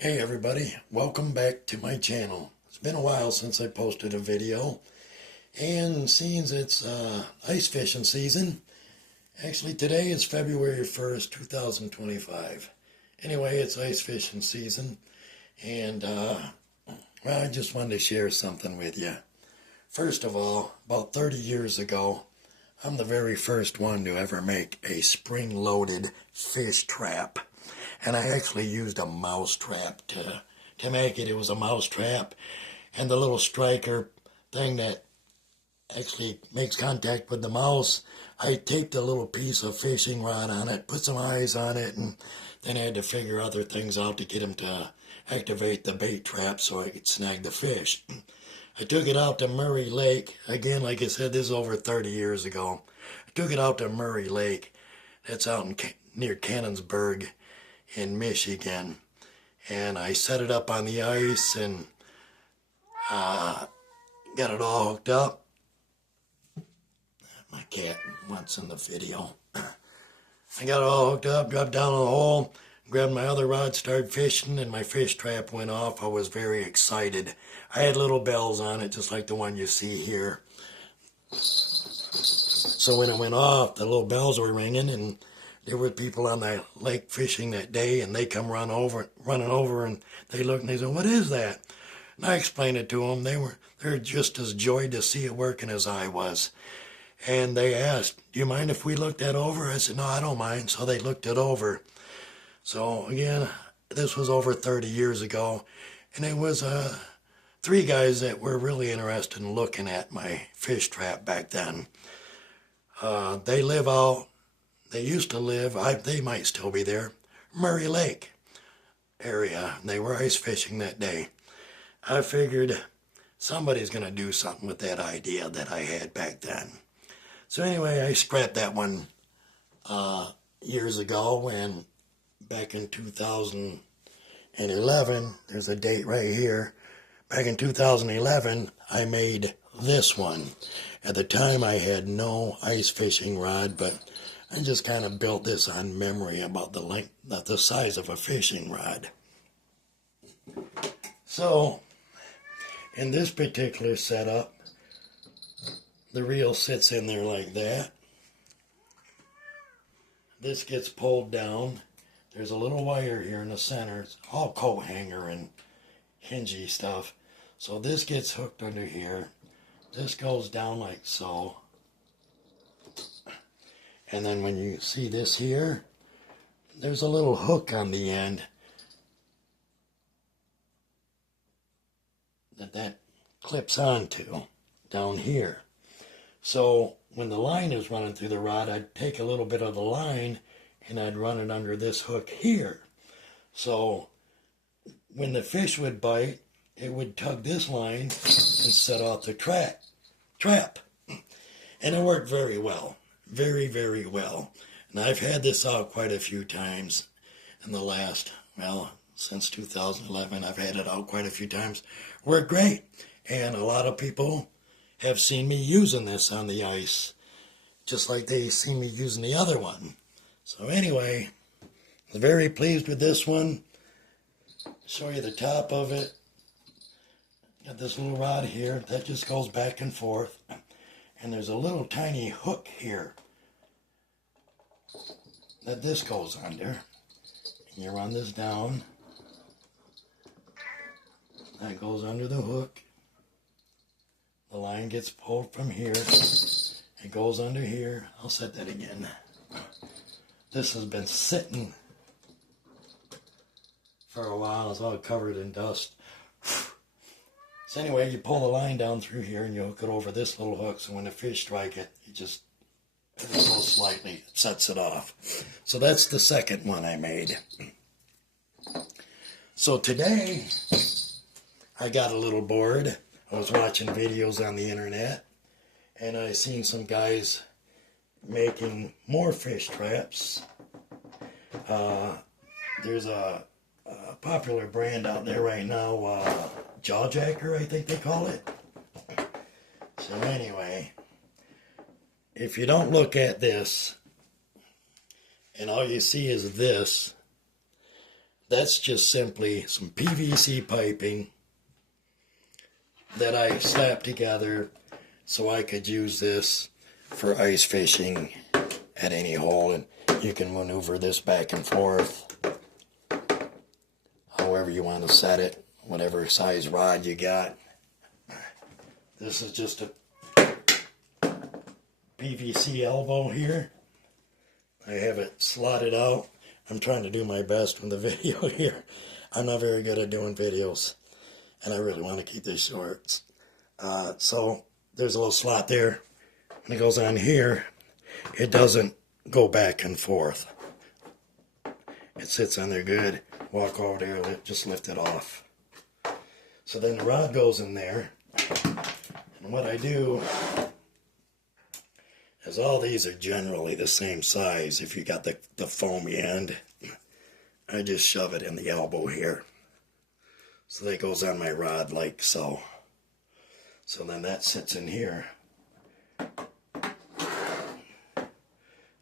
Hey everybody, welcome back to my channel. It's been a while since I posted a video, and seeing it's ice fishing season, actually today is February 1st, 2025. Anyway, it's ice fishing season, and I just wanted to share something with you. First of all, about 30 years ago, I'm the very first one to ever make a spring-loaded fish trap. And I actually used a mouse trap to make it. It was a mouse trap, and the little striker thing that actually makes contact with the mouse, I taped a little piece of fishing rod on it, put some eyes on it, and then I had to figure other things out to get him to activate the bait trap so I could snag the fish. I took it out to Murray Lake. Again, like I said, this is over 30 years ago. I took it out to Murray Lake. That's out near Cannonsburg in Michigan, and I set it up on the ice and got it all hooked up. My cat wants in the video. I got it all hooked up, dropped down in the hole, grabbed my other rod, started fishing, and my fish trap went off. I was very excited. I had little bells on it, just like the one you see here. So when it went off, the little bells were ringing, and there were people on the lake fishing that day, and they come running over, and they look and they said, "What is that?" And I explained it to them. They're just as joyed to see it working as I was. And they asked, "Do you mind if we looked that over?" I said, "No, I don't mind." So they looked it over. So again, this was over 30 years ago, and it was three guys that were really interested in looking at my fish trap back then. They used to live, they might still be there, Murray Lake area. They were ice fishing that day. I figured somebody's going to do something with that idea that I had back then. So anyway, I scrapped that one years ago, and back in 2011, there's a date right here, back in 2011, I made this one. At the time, I had no ice fishing rod, but I just kind of built this on memory about the length, the size of a fishing rod. So, in this particular setup, the reel sits in there like that. This gets pulled down. There's a little wire here in the center. It's all coat hanger and hingy stuff. So this gets hooked under here. This goes down like so. And then when you see this here, there's a little hook on the end that clips onto down here. So when the line is running through the rod, I'd take a little bit of the line and I'd run it under this hook here. So when the fish would bite, it would tug this line and set off the trap. And it worked very well. Very, very well. And I've had this out quite a few times in the last, since 2011, I've had it out quite a few times. Worked great. And a lot of people have seen me using this on the ice, just like they see me using the other one. So anyway, I was very pleased with this one. Show you the top of it. Got this little rod here that just goes back and forth. And there's a little tiny hook here that this goes under. And you run this down. That goes under the hook. The line gets pulled from here. It goes under here. I'll set that again. This has been sitting for a while. It's all covered in dust. So anyway, you pull the line down through here and you hook it over this little hook, so when the fish strike it, you just ever so slightly sets it off. So that's the second one I made. So today, I got a little bored. I was watching videos on the internet, and I seen some guys making more fish traps. There's a popular brand out there right now, Jawjacker, I think they call it. So anyway, if you don't look at this, and all you see is this, that's just simply some PVC piping that I slapped together so I could use this for ice fishing at any hole, and you can maneuver this back and forth however you want to set it, whatever size rod you got. This is just a PVC elbow here. I have it slotted out. I'm trying to do my best with the video here. I'm not very good at doing videos, and I really want to keep this short. So there's a little slot there. When it goes on here, it doesn't go back and forth. It sits on there good. Walk over there, just lift it off. So then the rod goes in there. And what I do is all these are generally the same size. If you got the foamy end, I just shove it in the elbow here. So that goes on my rod like so. So then that sits in here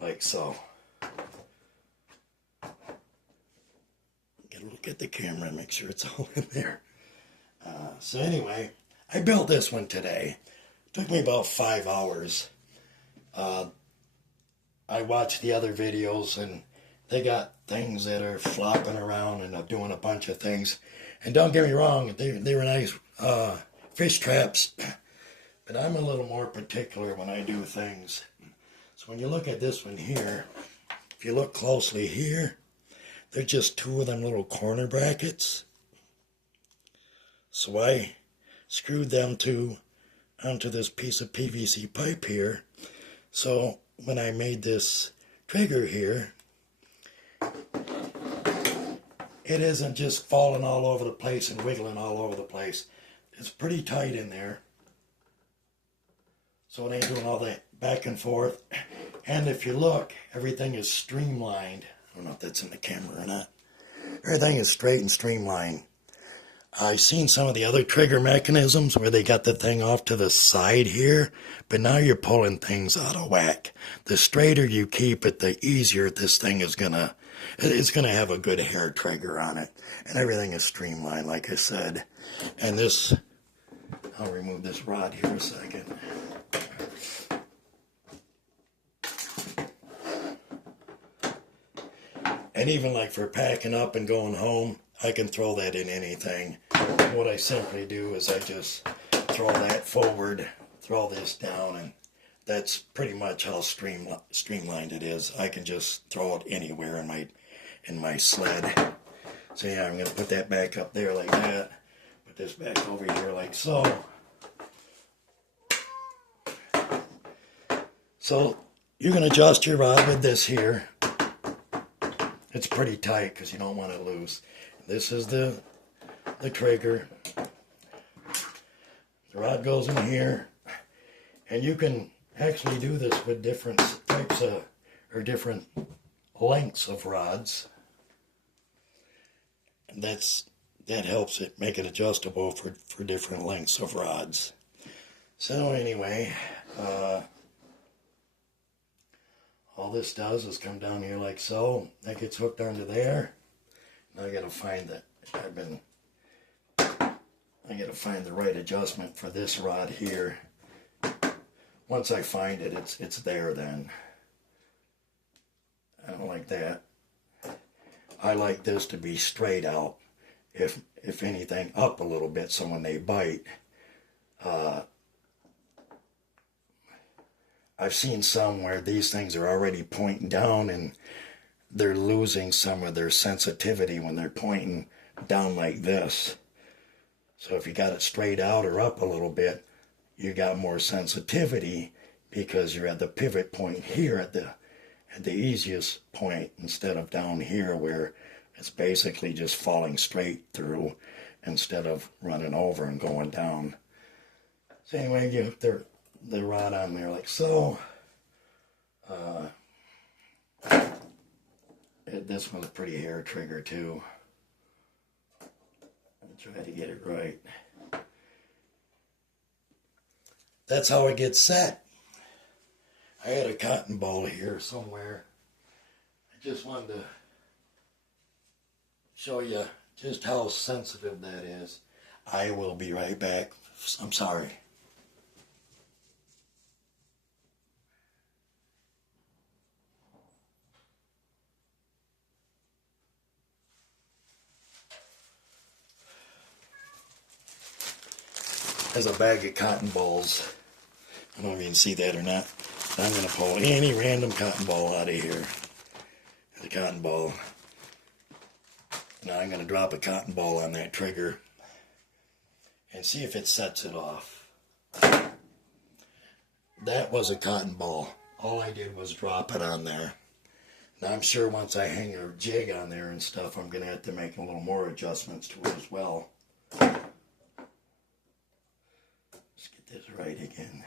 like so. Get a look at the camera and make sure it's all in there. So anyway, I built this one today. It took me about 5 hours. I watched the other videos and they got things that are flopping around and doing a bunch of things. And don't get me wrong, they were nice fish traps, but I'm a little more particular when I do things. So when you look at this one here, if you look closely here, they're just two of them little corner brackets. So I screwed them onto this piece of PVC pipe here. So when I made this trigger here, it isn't just falling all over the place and wiggling all over the place. It's pretty tight in there. So it ain't doing all that back and forth. And if you look, everything is streamlined. I don't know if that's in the camera or not. Everything is straight and streamlined. I've seen some of the other trigger mechanisms where they got the thing off to the side here, but now you're pulling things out of whack. The straighter you keep it, the easier this thing is gonna, it's gonna have a good hair trigger on it. And everything is streamlined, like I said. And this, I'll remove this rod here a second. And even like for packing up and going home, I can throw that in anything. What I simply do is I just throw that forward, throw this down, and that's pretty much how streamlined it is. I can just throw it anywhere in my sled. So yeah, I'm gonna put that back up there like that. Put this back over here like so. So you can adjust your rod with this here. It's pretty tight because you don't want it loose. This is the trigger. The rod goes in here, and you can actually do this with different types of, or different lengths of rods. And that helps it make it adjustable for different lengths of rods. So anyway, all this does is come down here like so. That gets hooked onto there. Now I gotta find that. I gotta find the right adjustment for this rod here. Once I find it, it's there then. I don't like that. I like this to be straight out. If anything, up a little bit, so when they bite, I've seen some where these things are already pointing down and they're losing some of their sensitivity when they're pointing down like this. So if you got it straight out or up a little bit, you got more sensitivity because you're at the pivot point here at the easiest point instead of down here where it's basically just falling straight through instead of running over and going down. So anyway, you hook the rod on there like so. This one's a pretty hair trigger too. I'll try to get it right. That's how it gets set. I had a cotton ball here somewhere. I just wanted to show you just how sensitive that is. I will be right back. I'm sorry. There's a bag of cotton balls. I don't know if you can see that or not. I'm going to pull any random cotton ball out of here. The cotton ball. Now I'm going to drop a cotton ball on that trigger and see if it sets it off. That was a cotton ball. All I did was drop it on there. Now I'm sure once I hang a jig on there and stuff, I'm going to have to make a little more adjustments to it as well. Let's get this right again.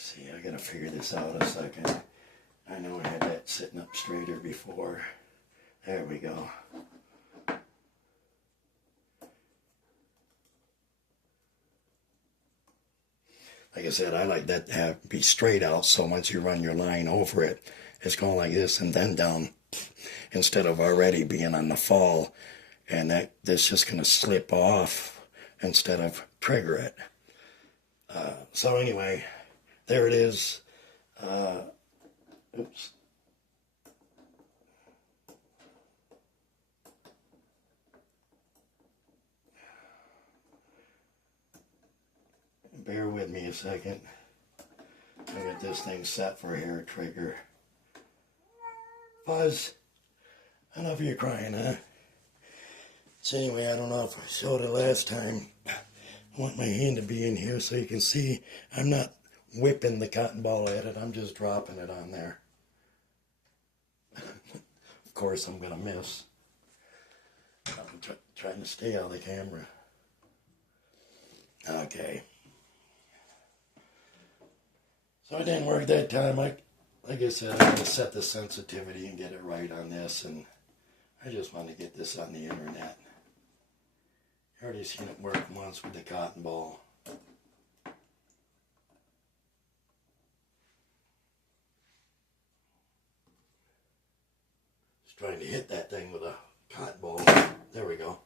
See, I gotta figure this out a second. I know I had that sitting up straighter before. There we go. Like I said, I like that to be straight out, so once you run your line over it, it's going like this and then down, instead of already being on the fall, and this just gonna slip off instead of trigger it. So anyway, there it is. Oops. Bear with me a second. I got this thing set for a hair trigger. Fuzz, I know if you're crying, huh? So anyway, I don't know if I showed it last time. I want my hand to be in here so you can see I'm not whipping the cotton ball at it. I'm just dropping it on there. Of course, I'm going to miss. I'm trying to stay out of the camera. Okay. So it didn't work that time. Like I said, I'm going to set the sensitivity and get it right on this. And I just want to get this on the internet. You already seen it work once with the cotton ball. Just trying to hit that thing with a cotton ball. There we go.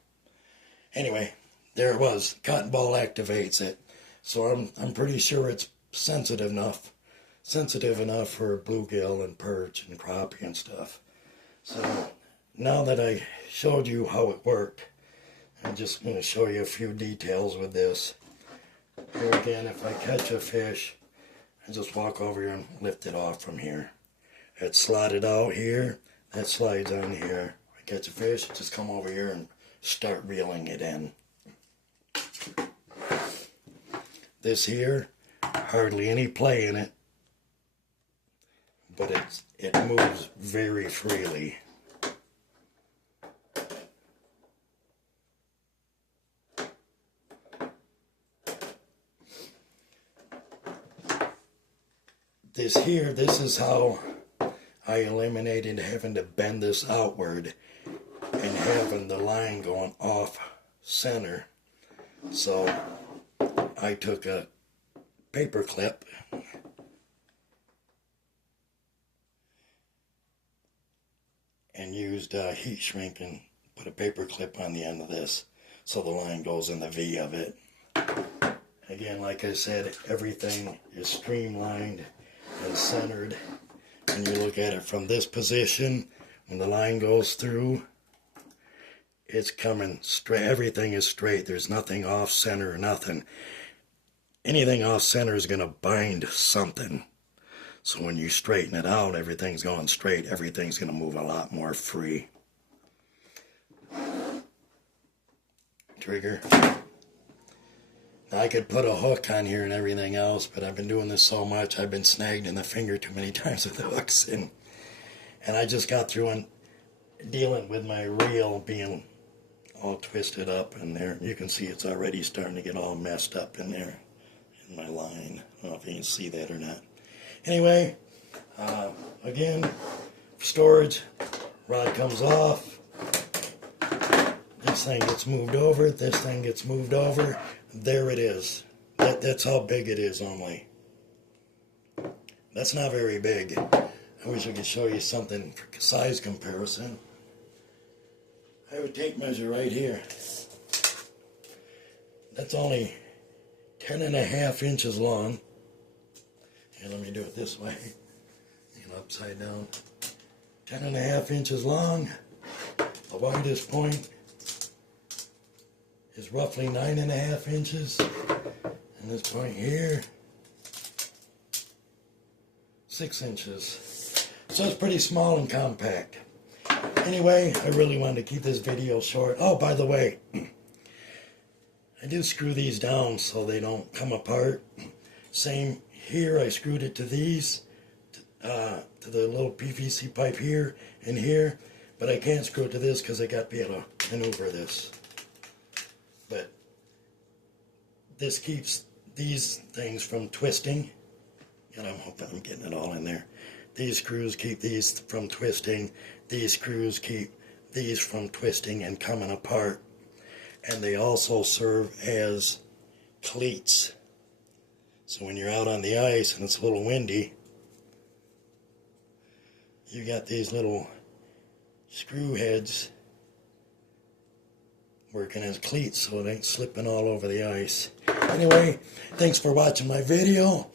Anyway, there it was. Cotton ball activates it. So I'm pretty sure it's sensitive enough for bluegill and perch and crappie and stuff. So now that I showed you how it worked, I'm just going to show you a few details with this. Here again, if I catch a fish, I just walk over here and lift it off from here. It's slotted out here, that slides on here. If I catch a fish, just come over here and start reeling it in. This here, hardly any play in it, but it moves very freely. This is how I eliminated having to bend this outward and having the line going off center. So I took a paper clip and used heat shrink and put a paper clip on the end of this so the line goes in the V of it. Again, like I said, everything is streamlined and centered. When you look at it from this position, when the line goes through, it's coming straight. Everything is straight. There's nothing off center or nothing. Anything off center is going to bind something. So when you straighten it out, everything's going straight. Everything's going to move a lot more free. Trigger. Now I could put a hook on here and everything else, but I've been doing this so much, I've been snagged in the finger too many times with the hooks. And I just got through and dealing with my reel being all twisted up in there. You can see it's already starting to get all messed up in there in my line. I don't know if you can see that or not. Anyway, again, storage, rod comes off. This this thing gets moved over, this thing gets moved over. There it is. That's how big it is only. That's not very big. I wish I could show you something for size comparison. I have a tape measure right here. That's only 10.5 inches long. Here, let me do it this way. Upside down. 10.5 inches long. The widest point is roughly 9.5 inches. And this point here, 6 inches. So it's pretty small and compact. Anyway, I really wanted to keep this video short. Oh, by the way, I do screw these down so they don't come apart. Same here, I screwed it to these, to the little PVC pipe here and here, but I can't screw it to this because I got to be able to maneuver this. But this keeps these things from twisting, and I'm hoping I'm getting it all in there. These screws keep these from twisting. These screws keep these from twisting and coming apart. And they also serve as cleats. So when you're out on the ice and it's a little windy, you got these little screw heads working as cleats so it ain't slipping all over the ice. Anyway, thanks for watching my video,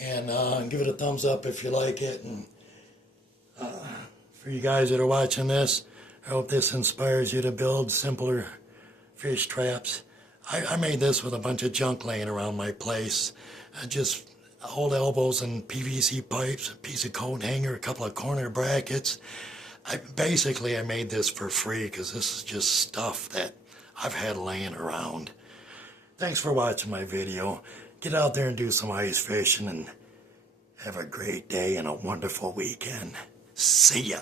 and give it a thumbs up if you like it. And for you guys that are watching this, I hope this inspires you to build simpler fish traps. I made this with a bunch of junk laying around my place. Just old elbows and PVC pipes, a piece of coat hanger, a couple of corner brackets. I made this for free because this is just stuff that I've had laying around. Thanks for watching my video. Get out there and do some ice fishing and have a great day and a wonderful weekend. See ya.